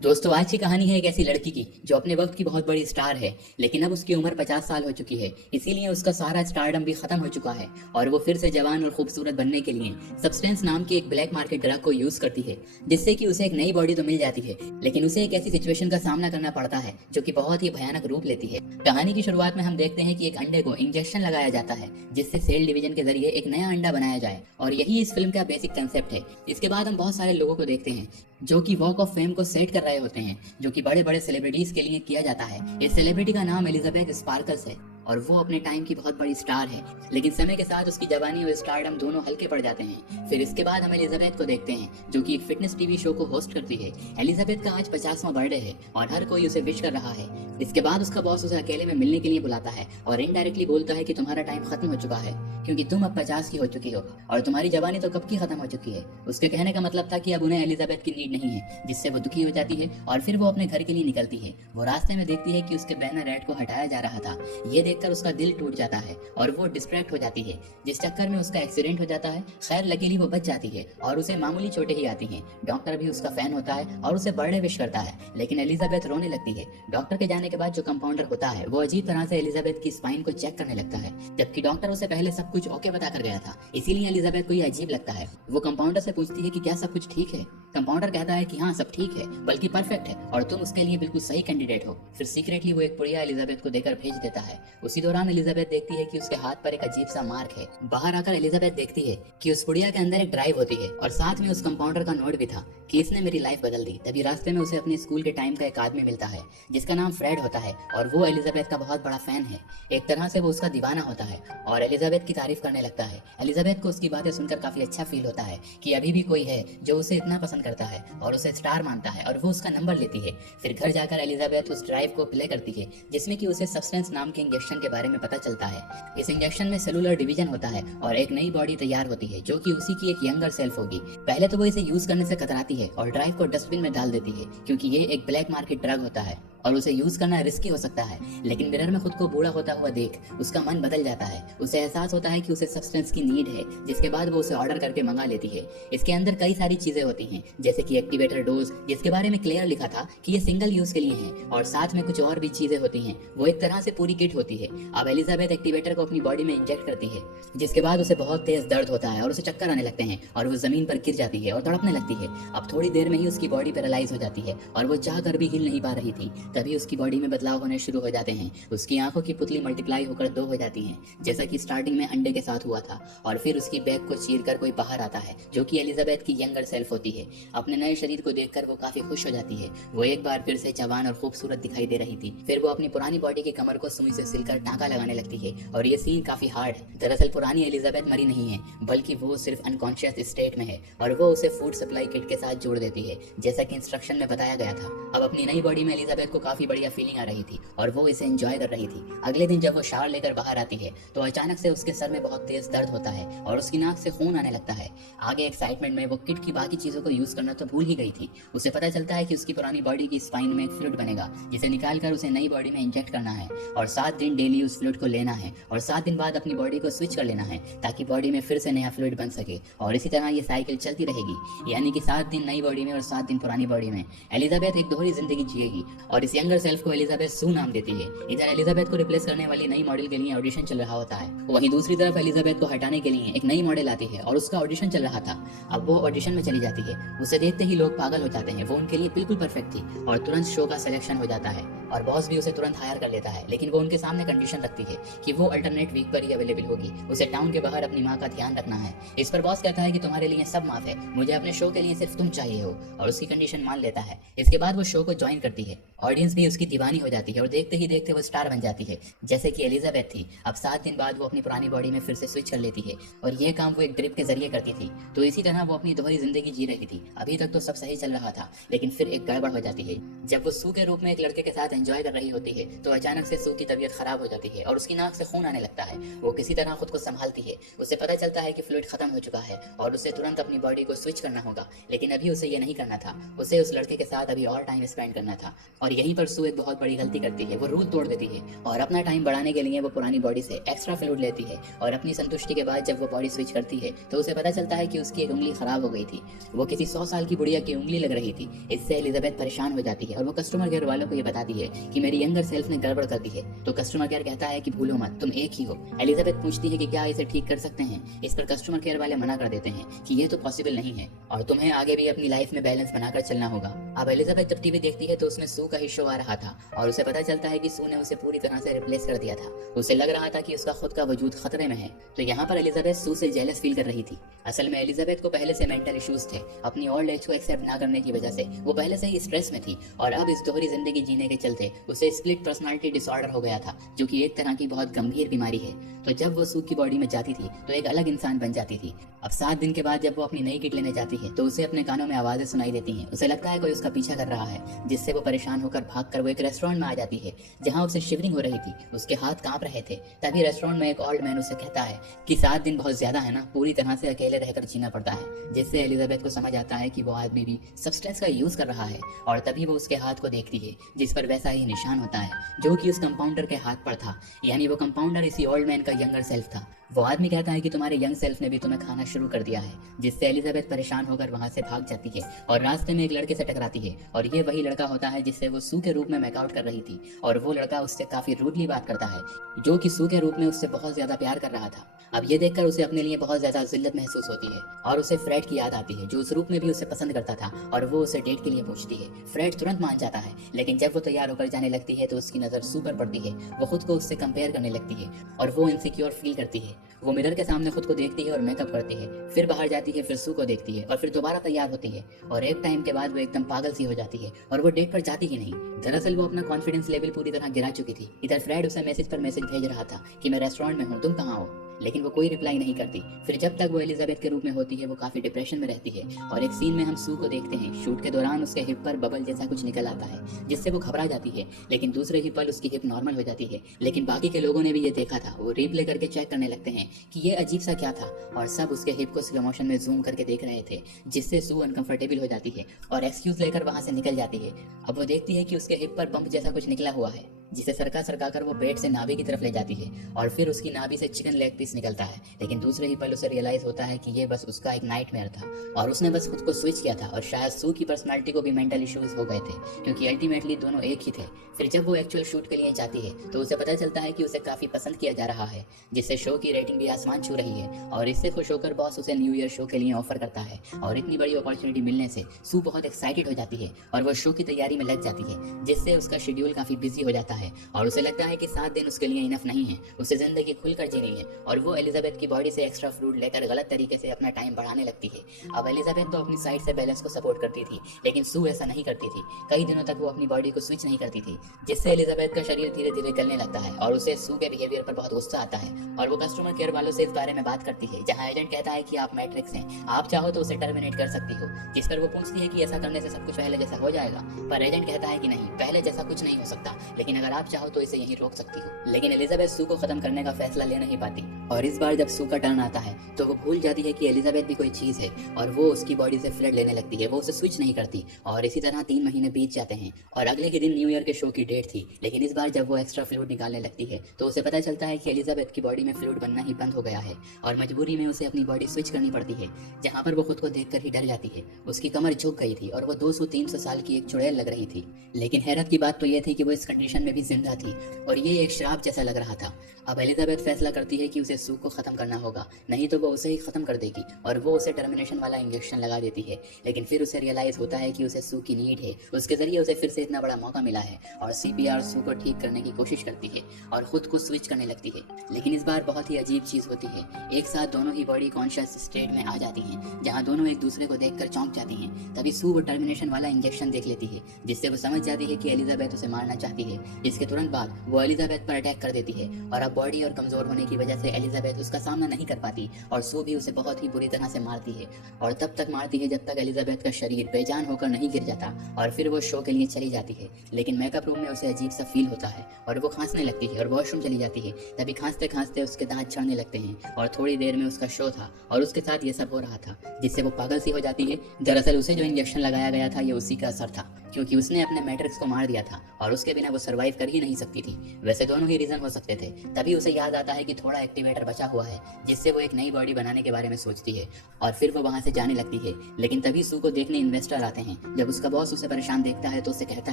दोस्तों, आज की कहानी है एक ऐसी लड़की की जो अपने वक्त की बहुत बड़ी स्टार है। लेकिन अब उसकी उम्र 50 साल हो चुकी है, इसीलिए उसका सारा स्टारडम भी खत्म हो चुका है और वो फिर से जवान और खूबसूरत बनने के लिए सब्सटेंस नाम की एक ब्लैक मार्केट ड्रग को यूज करती है, जिससे कि उसे एक नई बॉडी तो मिल जाती है, लेकिन उसे एक ऐसी सिचुएशन का सामना करना पड़ता है जो कि बहुत ही भयानक रूप लेती है। कहानी की शुरुआत में हम देखते हैं कि एक अंडे को इंजेक्शन लगाया जाता है, जिससे सेल डिवीजन के जरिए एक नया अंडा बनाया जाए, और यही इस फिल्म का बेसिक कंसेप्ट है। इसके बाद हम बहुत सारे लोगों को देखते हैं जो कि वॉक ऑफ फेम को सेट कर रहे होते हैं, जो कि बड़े बड़े सेलिब्रिटीज के लिए किया जाता है। इस सेलिब्रिटी का नाम एलिजाबेथ स्पार्कल्स है और वो अपने टाइम की बहुत बड़ी स्टार है, लेकिन समय के साथ उसकी जवानी और स्टारडम दोनों हल्के पड़ जाते हैं। फिर इसके बाद हम एलिजाबेथ को देखते हैं जो कि एक फिटनेस टीवी शो को होस्ट करती है। एलिजाबेथ का आज 50वां बर्थडे है और हर कोई उसे विश कर रहा है। इसके बाद उसका बॉस उसे अकेले में मिलने के लिए बुलाता है और इनडायरेक्टली बोलता है कि तुम्हारा टाइम खत्म हो चुका है, क्योंकि तुम अब 50 की हो चुकी हो और तुम्हारी जवानी तो कब की खत्म हो चुकी है। उसके कहने का मतलब था कि अब उन्हें एलिजाबेथ की नीड नहीं है, जिससे वो दुखी हो जाती है और फिर वो अपने घर के लिए निकलती है। वो रास्ते में देखती है कि उसके बैनर रेड को हटाया जा रहा था। ये देखकर उसका दिल टूट जाता है और वो डिस्ट्रैक्ट हो जाती है, जिस चक्कर में उसका एक्सीडेंट हो जाता है। खैर लकीली वो बच जाती है और उसे मामूली चोटें ही आती हैं। डॉक्टर भी उसका फैन होता है और उसे बर्थडे विश करता है, लेकिन एलिजाबेथ रोने लगती है। डॉक्टर के जाने के बाद जो कंपाउंडर होता है वो अजीब तरह से एलिजाबेथ की स्पाइन को चेक करने लगता है, जबकि डॉक्टर उसे पहले सब कुछ ओके बता कर गया था। इसीलिए एलिजाबेथ को ये अजीब लगता है। वो कंपाउंडर से पूछती है कि क्या सब कुछ ठीक है। कंपाउंडर कहता है कि हाँ, सब ठीक है, बल्कि परफेक्ट है और तुम उसके लिए बिल्कुल सही कैंडिडेट हो। फिर सीक्रेटली वो एक पुड़िया एलिजाबेथ को देकर भेज देता है। उसी दौरान एलिजाबेथ देखती है कि उसके हाथ पर एक अजीब सा मार्क है। बाहर आकर एलिजाबेथ देखती है कि उस पुड़िया के अंदर एक ड्राइव होती है और साथ में उस कंपाउंडर का नोट भी था कि इसने मेरी लाइफ बदल दी। तभी रास्ते में उसे अपने स्कूल के टाइम का एक आदमी मिलता है जिसका नाम फ्रेड होता है और वो एलिजाबेथ का बहुत बड़ा फैन है। एक तरह से वो उसका दीवाना होता है और एलिजाबेथ की तारीफ करने लगता है। एलिजाबेथ को उसकी बातें सुनकर काफी अच्छा फील होता है कि अभी भी कोई है जो उसे इतना पसंद करता है और उसे स्टार मानता है, और वो उसका नंबर लेती है। फिर घर जाकर एलिजाबेथ उस ड्राइव को प्ले करती है जिसमें कि उसे सब्सटेंस नाम के इंजेक्शन के बारे में पता चलता है। इस इंजेक्शन में सेलुलर डिवीजन होता है और एक नई बॉडी तैयार होती है जो कि उसी की एक यंगर सेल्फ होगी। पहले तो वो इसे यूज करने से कतराती है और ड्राइव को डस्टबिन में डाल देती है, क्योंकि ये एक ब्लैक मार्केट ड्रग होता है और उसे यूज करना रिस्की हो सकता है। लेकिन मिरर में खुद को बूढ़ा होता हुआ देख उसका मन बदल जाता है। उसे एहसास होता है कि उसे सब्सटेंस की नीड है, जिसके बाद वो उसे ऑर्डर करके मंगा लेती है। इसके अंदर कई सारी चीजें होती हैं, जैसे कि एक्टिवेटर डोज, जिसके बारे में क्लियर लिखा था कि ये सिंगल यूज के लिए है, और साथ में कुछ और भी चीजें होती हैं। वो एक तरह से पूरी किट होती है। अब एलिजाबेथ एक्टिवेटर को अपनी बॉडी में इंजेक्ट करती है, जिसके बाद उसे बहुत तेज दर्द होता है और उसे चक्कर आने लगते हैं और वो जमीन पर गिर जाती है और तड़पने लगती है। अब थोड़ी देर में ही उसकी बॉडी पैरालाइज हो जाती है और वो चाह कर भी हिल नहीं पा रही थी। तभी उसकी बॉडी में बदलाव होने शुरू हो जाते हैं। उसकी आंखों की पुतली मल्टीप्लाई होकर दो हो जाती हैं, जैसा कि स्टार्टिंग में अंडे के साथ हुआ था, और फिर उसकी बैग को चीरकर कोई बाहर आता है जो कि एलिजाबेथ की यंगर सेल्फ होती है। अपने नए शरीर को देखकर वो काफी खुश हो जाती है। वो एक बार फिर से जवान और खूबसूरत दिखाई दे रही थी। फिर वो अपनी पुरानी बॉडी की कमर को सुई से सिलकर टांका लगाने लगती है और ये सीन काफी हार्ड है। दरअसल पुरानी एलिजाबेथ मरी नहीं है, बल्कि वो सिर्फ अनकॉन्शियस स्टेट में है और वो उसे फूड सप्लाई किट के साथ जोड़ देती है, जैसा कि इंस्ट्रक्शन में बताया गया था। अब अपनी नई बॉडी में एलिजाबेथ को काफी बढ़िया फीलिंग आ रही थी और वो इसे एंजॉय कर रही थी। अगले दिन जब वो शावर लेकर बाहर आती है तो अचानक से उसके सर में बहुत तेज दर्द होता है और उसकी नाक से खून आने लगता है। आगे एक्साइटमेंट में वो किट की बाकी चीजों को यूज करना तो भूल ही गई थी। उसे पता चलता है कि उसकी पुरानी बॉडी की स्पाइन में एक फ्लूइड बनेगा, जिसे निकालकर उसे नई बॉडी में इंजेक्ट करना है और 7 दिन डेली उस फ्लूइड को लेना है और 7 दिन बाद अपनी बॉडी को स्विच कर लेना है, ताकि बॉडी में फिर से नया फ्लूइड बन सके। और इसी तरह ये साइकिल चलती रहेगी, यानी कि 7 दिन नई बॉडी में और 7 दिन पुरानी बॉडी में। एलिजाबेथ एक दोहरी जिंदगी जिएगी और इस यंगर सेल्फ को एलिजाबेथ सू नाम देती है। इधर एलिजाबेथ को रिप्लेस करने वाली नई मॉडल के लिए ऑडिशन चल रहा होता है। वहीं दूसरी तरफ एलिजाबेथ को हटाने के लिए एक नई मॉडल आती है और उसका ऑडिशन चल रहा था। अब वो ऑडिशन में चली जाती है। उसे देखते ही लोग पागल हो जाते हैं। वो उनके लिए बिल्कुल परफेक्ट थी और तुरंत शो का सिलेक्शन हो जाता है और बॉस भी उसे तुरंत हायर कर लेता है। लेकिन वो उनके सामने कंडीशन रखती है कि वो अल्टरनेट वीक पर ही अवेलेबल होगी। उसे टाउन के बाहर अपनी माँ का ध्यान रखना है। इस पर बॉस कहता है कि तुम्हारे लिए सब माफ है, मुझे अपने शो के लिए सिर्फ तुम चाहिए हो, और उसकी कंडीशन मान लेता है। इसके बाद वो शो को ज्वाइन करती है। ऑडियंस भी उसकी दीवानी हो जाती है और देखते ही देखते वो स्टार बन जाती है, जैसे कि एलिजाबेथ थी। अब 7 दिन बाद वो अपनी पुरानी बॉडी में फिर से स्विच कर लेती है और ये काम वो एक ड्रिप के जरिए करती थी। तो इसी तरह वो अपनी दोहरी जिंदगी जी रही थी। अभी तक तो सब सही चल रहा था, लेकिन फिर एक गड़बड़ हो जाती है। जब वो सू के रूप में एक लड़के के साथ एंजॉय कर रही होती है तो अचानक से सू की तबीयत खराब हो जाती है और उसकी नाक से खून आने लगता है। वो किसी तरह खुद को संभालती है। उसे पता चलता है कि फ्लूइड खत्म हो चुका है और उसे तुरंत अपनी बॉडी को स्विच करना होगा, लेकिन अभी उसे ये नहीं करना था। उसे उस लड़के के साथ अभी और टाइम स्पेंड करना था और यही यहीं पर सू एक बहुत बड़ी गलती करती है, वो रूल तोड़ देती है और अपना टाइम बढ़ाने के लिए वो पुरानी बॉडी से एक्स्ट्रा फ्लूइड लेती है और अपनी संतुष्टि के बाद जब वो बॉडी स्विच करती है तो उसे पता चलता है कि उसकी एक उंगली खराब हो गई थी। वो किसी 100 साल की बुढ़िया की उंगली लग रही थी। इससे एलिजाबेथ परेशान हो जाती है और वो कस्टमर केयर वालों को ये बताती है कि मेरी यंगर सेल्फ ने गड़बड़ कर दी है। तो कस्टमर केयर कहता है कि भूलो मत, तुम एक ही हो। एलिजाबेथ पूछती है कि क्या इसे ठीक कर सकते हैं। इस पर कस्टमर केयर वाले मना कर देते हैं कि ये तो पॉसिबल नहीं है और तुम्हें आगे भी अपनी लाइफ में बैलेंस बनाकर चलना होगा। अब एलिजाबेथ जब टीवी देखती है तो उसमें सू का ही शो आ रहा था और उसे पता चलता है कि सू ने उसे पूरी तरह से रिप्लेस कर दिया था। उसे लग रहा था कि उसका खुद का वजूद खतरे में है। तो यहाँ पर एलिजाबेथ सू से जेलस फील कर रही थी। असल में एलिजाबेथ को पहले से मेंटल इश्यूज थे। अपनी ओल्ड एज को एक्सेप्ट ना करने की वजह से वो पहले से ही स्ट्रेस में थी और अब इस दोहरी जिंदगी जीने के चलते उसे स्प्लिट पर्सनालिटी डिसऑर्डर हो गया था, जो कि एक तरह की बहुत गंभीर बीमारी है। तो जब वो सू की बॉडी में जाती थी तो एक अलग इंसान बन जाती थी। अब 7 दिन के बाद जब वो अपनी नई किट लेने जाती है तो उसे अपने कानों में आवाजें सुनाई देती हैं। उसे लगता है कोई उसका पीछा कर रहा है, जिससे वो परेशान होकर भागकर वो एक रेस्टोरेंट में आ जाती है जहां उसे शिवरिंग हो रही थी। उसके हाथ कांप रहे थे। तभी रेस्टोरेंट में एक ओल्ड मैन उसे कहता है कि 7 दिन बहुत ज्यादा है ना, पूरी तरह से अकेले रहकर जीना पड़ता है। जिससे एलिजाबेथ को समझ आता है कि वो आदमी भी सब्सटेंस का यूज कर रहा है और तभी वो उसके हाथ को देखती है जिस पर वैसा ही निशान होता है जो कि उस कंपाउंडर के हाथ पर था। यानी वो कंपाउंडर इसी ओल्ड मैन का यंगर सेल्फ था। वो आदमी कहता है कि तुम्हारे यंग सेल्फ ने भी तुम्हें खाना शुरू कर दिया है। जिससे एलिजाबेथ परेशान होकर वहां से भाग जाती है और रास्ते में एक लड़के से टकराती है और ये वही लड़का होता है जिससे वो सू के रूप में मेकआउट कर रही थी। और वो लड़का उससे काफी रूडली बात करता है, जो कि सू के रूप में उससे बहुत ज्यादा प्यार कर रहा था। अब ये देखकर उसे अपने लिए बहुत ज्यादा जिल्लत महसूस होती है और उसे फ्रेड की याद आती है, जो उस रूप में भी उसे पसंद करता था और वो उसे डेट के लिए पूछती है। फ्रेड तुरंत मान जाता है, लेकिन जब वो तैयार होकर जाने लगती है तो उसकी नजर सू पर पड़ती है। वो खुद को उससे कंपेयर करने लगती है और वो इनसिक्योर फील करती है। वो मिरर के सामने खुद को देखती है और मेकअप करती है, फिर बाहर जाती है, फिर सू को देखती है और फिर दोबारा तैयार होती है। और एक टाइम के बाद वो एकदम पागल सी हो जाती है और वो डेट पर जाती ही नहीं। दरअसल वो अपना कॉन्फिडेंस लेवल पूरी तरह गिरा चुकी थी। इधर फ्रेड उसे मैसेज पर मैसेज भेज रहा था कि मैं रेस्टोरेंट में हूँ, तुम कहाँ हो, लेकिन वो कोई रिप्लाई नहीं करती। फिर जब तक वो एलिजाबेथ के रूप में होती है वो काफी डिप्रेशन में रहती है। और एक सीन में हम सू को देखते हैं, शूट के दौरान उसके हिप पर बबल जैसा कुछ निकल आता है जिससे वो घबरा जाती है, लेकिन दूसरे ही पल उसकी हिप नॉर्मल हो जाती है। लेकिन बाकी के लोगों ने भी ये देखा था। वो रिप्ले करके चेक करने लगते हैं कि ये अजीब सा क्या था और सब उसके हिप को स्लो मोशन में जूम करके देख रहे थे, जिससे सू अनकंफर्टेबल हो जाती है और एक्सक्यूज लेकर वहां से निकल जाती है। अब वो देखती है कि उसके हिप पर बम्प जैसा कुछ निकला हुआ है, जिसे सरका कर वो पेट से नाभि की तरफ ले जाती है और फिर उसकी नाभि से चिकन लेग पीस निकलता है। लेकिन दूसरे ही पल उसे रियलाइज होता है कि ये बस उसका एक नाइटमेयर था और उसने बस खुद को स्विच किया था और शायद सू की पर्सनालिटी को भी मेंटल इश्यूज हो गए थे, क्योंकि अल्टीमेटली दोनों एक ही थे। फिर जब वो एक्चुअल शूट के लिए जाती है तो उसे पता चलता है कि उसे काफी पसंद किया जा रहा है, जिससे शो की रेटिंग भी आसमान छू रही है। और इससे खुश होकर बॉस उसे न्यू ईयर शो के लिए ऑफर करता है और इतनी बड़ी अपॉर्चुनिटी मिलने से सू बहुत एक्साइटेड हो जाती है और वो शो की तैयारी में लग जाती है, जिससे उसका शेड्यूल काफी बिजी हो जाता है और उसे लगता है कि 7 दिन उसके लिए इनफ नहीं है, उसे जिंदगी खुलकर जीनी है। और वो एलिजाबेथ की बॉडी से एक्स्ट्रा फ्लूइड लेकर गलत तरीके से अपना टाइम बढ़ाने लगती है। अब एलिजाबेथ तो अपनी साइड से बैलेंस को सपोर्ट करती थी, लेकिन सू ऐसा नहीं करती थी। कई दिनों तक वो अपनी बॉडी को स्विच नहीं करती थी, जिससे एलिजाबेथ का शरीर धीरे धीरे गलने लगता है और उसे सू के बिहेवियर पर बहुत गुस्सा आता है। और वो कस्टमर केयर वालों से इस बारे में बात करती है, जहाँ एजेंट कहता है कि आप मैट्रिक्स हैं, आप चाहो तो उसे टर्मिनेट कर सकती हो। जिस पर वो पूछती है कि ऐसा करने से सब कुछ पहले जैसा हो जाएगा, पर एजेंट कहता है कि नहीं, पहले जैसा कुछ नहीं हो सकता, लेकिन अगर आप चाहो तो इसे यहीं रोक सकती हो। लेकिन एलिजाबेथ सू को खत्म करने का फैसला ले नहीं पाती और इस बार जब सू का टर्न आता है तो वो भूल जाती है कि एलिजाबेथ भी कोई चीज है और वो उसकी बॉडी से फ्लड लेने लगती है। वो उसे स्विच नहीं करती और इसी तरह 3 महीने बीत जाते हैं और अगले के दिन न्यू ईयर के शो की डेट थी। लेकिन इस बार जब वो एक्स्ट्रा फ्लूइड निकालने लगती है तो उसे पता चलता है कि एलिजाबेथ की बॉडी में फ्लूइड बनना ही बंद हो गया है और मजबूरी में उसे अपनी बॉडी स्विच करनी पड़ती है, जहाँ पर वो खुद को देखकर ही डर जाती है। उसकी कमर झुक गई थी और वो 200-300 साल की एक चुड़ैल लग रही थी। लेकिन हैरत की बात तो ये थी कि वो इस कंडीशन में भी जिंदा थी और ये एक श्राप जैसा लग रहा था। अब एलिजाबेथ फैसला करती है कि उसे सू को खत्म करना होगा, नहीं तो वो उसे ही खत्म कर देगी और वो उसे टर्मिनेशन वाला इंजेक्शन लगा देती है। लेकिन फिर उसे रियलाइज होता है कि उसे सू की नीड है, उसके जरिए उसे फिर से इतना बड़ा मौका मिला है और सीपीआर सू को ठीक करने की कोशिश करती है और खुद को स्विच करने लगती है। लेकिन इस बार बहुत ही अजीब चीज होती है, एक साथ दोनों ही बॉडी कॉन्शियस स्टेट में आ जाती हैं, जहां दोनों एक दूसरे को देखकर चौंक जाती हैं। तभी सू वो टर्मिनेशन वाला इंजेक्शन देख लेती है, जिससे वो समझ जाती है कि एलिजाबेथ उसे मारना चाहती है। जिसके तुरंत बाद वो एलिजाबेथ पर अटैक कर देती है और अब बॉडी और कमजोर होने की वजह से एलिजाबेथ उसका सामना नहीं कर पाती और सू भी उसे बहुत ही बुरी तरह से मारती है और तब तक मारती है जब तक एलिजाबेथ का शरीर बेजान होकर नहीं गिर जाता और फिर वो शो के लिए चली जाती है। लेकिन मेकअप रूम में उसे अजीब सा फील होता है और वो खांसने लगती है और वॉशरूम चली जाती है। तभी खांसते खांसते उसके दांत छड़ने लगते हैं और थोड़ी देर में उसका शो था और उसके साथ ये सब हो रहा था जिससे वो पागल सी हो जाती है। दरअसल उसे जो इंजेक्शन लगाया गया था ये उसी का असर था क्योंकि उसने अपने मैट्रिक्स को मार दिया था और उसके बिना वो सरवाइव कर ही नहीं सकती थी। वैसे दोनों ही रीजन हो सकते थे। तभी उसे याद आता है कि थोड़ा एक्टिवेटर बचा हुआ है जिससे वो एक नई बॉडी बनाने के बारे में सोचती है और फिर वो वहां से जाने लगती है। लेकिन तभी सू को देखने इन्वेस्टर आते हैं। जब उसका बॉस उसे परेशान देखता है तो उससे कहता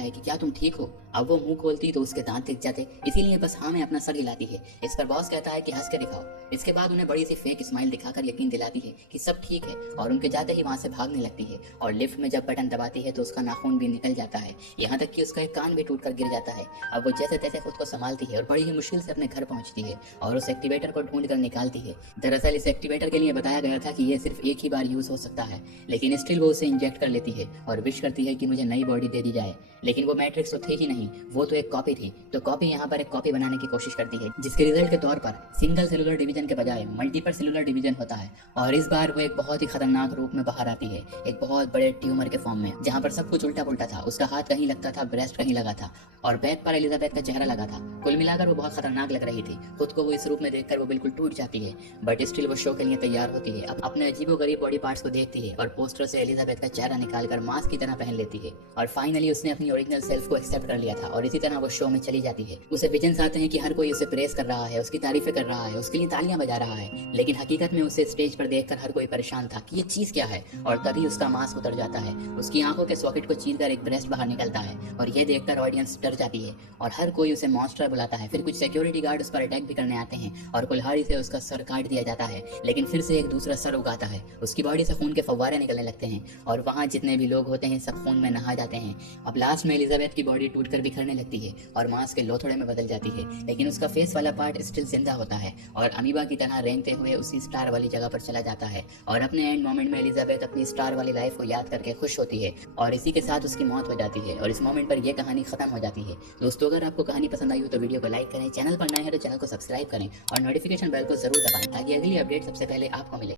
है कि क्या तुम ठीक हो। अब वो मुंह खोलती तो उसके दांत दिख जाते, इसीलिए बस हाँ में अपना सर हिलाती है। इस पर बॉस कहता है कि हंस के दिखाओ। इसके बाद उन्हें बड़ी सी फेक स्माइल दिखाकर यकीन दिलाती है कि सब ठीक है और उनके जाते ही वहां से भागने लगती है और लिफ्ट में जब बटन दबाती है तो उसका नाखून भी निकल जाता है, यहाँ तक कि उसका एक कान भी टूटकर गिर जाता है। अब वो जैसे तैसे खुद को संभालती है और बड़ी ही मुश्किल से अपने घर पहुंचती है और उस एक्टिवेटर को ढूंढ कर निकालती है। दरअसल इस एक्टिवेटर के लिए बताया गया था कि ये सिर्फ एक ही बार यूज हो सकता है, लेकिन स्टिल वो उसे इंजेक्ट कर लेती है और विश करती है कि मुझे नई बॉडी दे दी जाए। लेकिन वो मैट्रिक्स तो थे ही नहीं, वो तो एक कॉपी थी। तो कॉपी यहाँ पर एक कॉपी बनाने की कोशिश करती है जिसके रिजल्ट के तौर पर सिंगल सेलुलर डिवीजन के बजाय मल्टीपल सेलुलर डिवीजन होता है और इस बार वो एक बहुत ही खतरनाक रूप में बाहर आती है, एक बहुत बड़े ट्यूमर के फॉर्म में जहाँ पर सब कुछ उल्टा पुल्टा था। उसका हाथ कहीं लगता था, ब्रेस्ट कहीं लगा था और बैक पर एलिजाबेथ का चेहरा लगा था। कुल मिलाकर वो बहुत खतरनाक लग रही थी। खुद को वो इस रूप में देखकर वो बिल्कुल टूट जाती है, बट स्टिल वो शो के लिए तैयार होती है। अब अपने अजीबोगरीब बॉडी पार्ट्स को देखती है और पोस्टर से एलिजाबेथ का चेहरा निकालकर मास्क की तरह पहन लेती है और फाइनली उसने अपनी ओरिजिनल सेल्फ को एक्सेप्ट कर लिया था और इसी तरह वो शो में चली जाती है। उसे विजन्स आते हैं कि हर कोई उसे प्रेस कर रहा है, उसकी तारीफें कर रहा है, उसके लिए तालियां बजा रहा है, लेकिन हकीकत में उसे स्टेज पर देखकर हर कोई परेशान था कि ये चीज क्या है। और तभी उसका मास्क उतर जाता है, उसकी आंखों के सॉकेट को चीरकर एक ब्रेस्ट बाहर निकलता है और ये देखकर ऑडियंस डर जाती है और हर कोई उसे मॉन्स्टर बुलाता है। फिर कुछ सिक्योरिटी गार्ड उस पर अटैक भी करने आते हैं और कुल्हाड़ी से उसका सर काट दिया जाता है, लेकिन फिर से एक दूसरा सर उगाता है। उसकी बॉडी से खून के फव्वारे निकलने लगते हैं और वहाँ जितने भी लोग होते हैं सब खून में नहा जाते हैं। अब लास्ट में एलिजाबेथ की बॉडी टूटकर बिखरने लगती है और मांस के लोथड़े में बदल जाती है, लेकिन उसका फेस वाला पार्ट स्टिल जिंदा होता है और अमीबा की तरह रेंगते हुए उसी स्टार वाली जगह पर चला जाता है। और अपने एंड मोमेंट में एलिजाबेथ अपनी स्टार वाली लाइफ को याद करके खुश होती है और इसी के साथ उसकी मौत हो जाती है और इस मोमेंट पर यह कहानी खत्म हो जाती है। दोस्तों, अगर आपको कहानी पसंद आई हो तो वीडियो को लाइक करें, चैनल पर नए हैं तो चैनल को सब्सक्राइब करें और नोटिफिकेशन बेल को जरूर दबाएं ताकि अगली अपडेट सबसे पहले आपको मिले।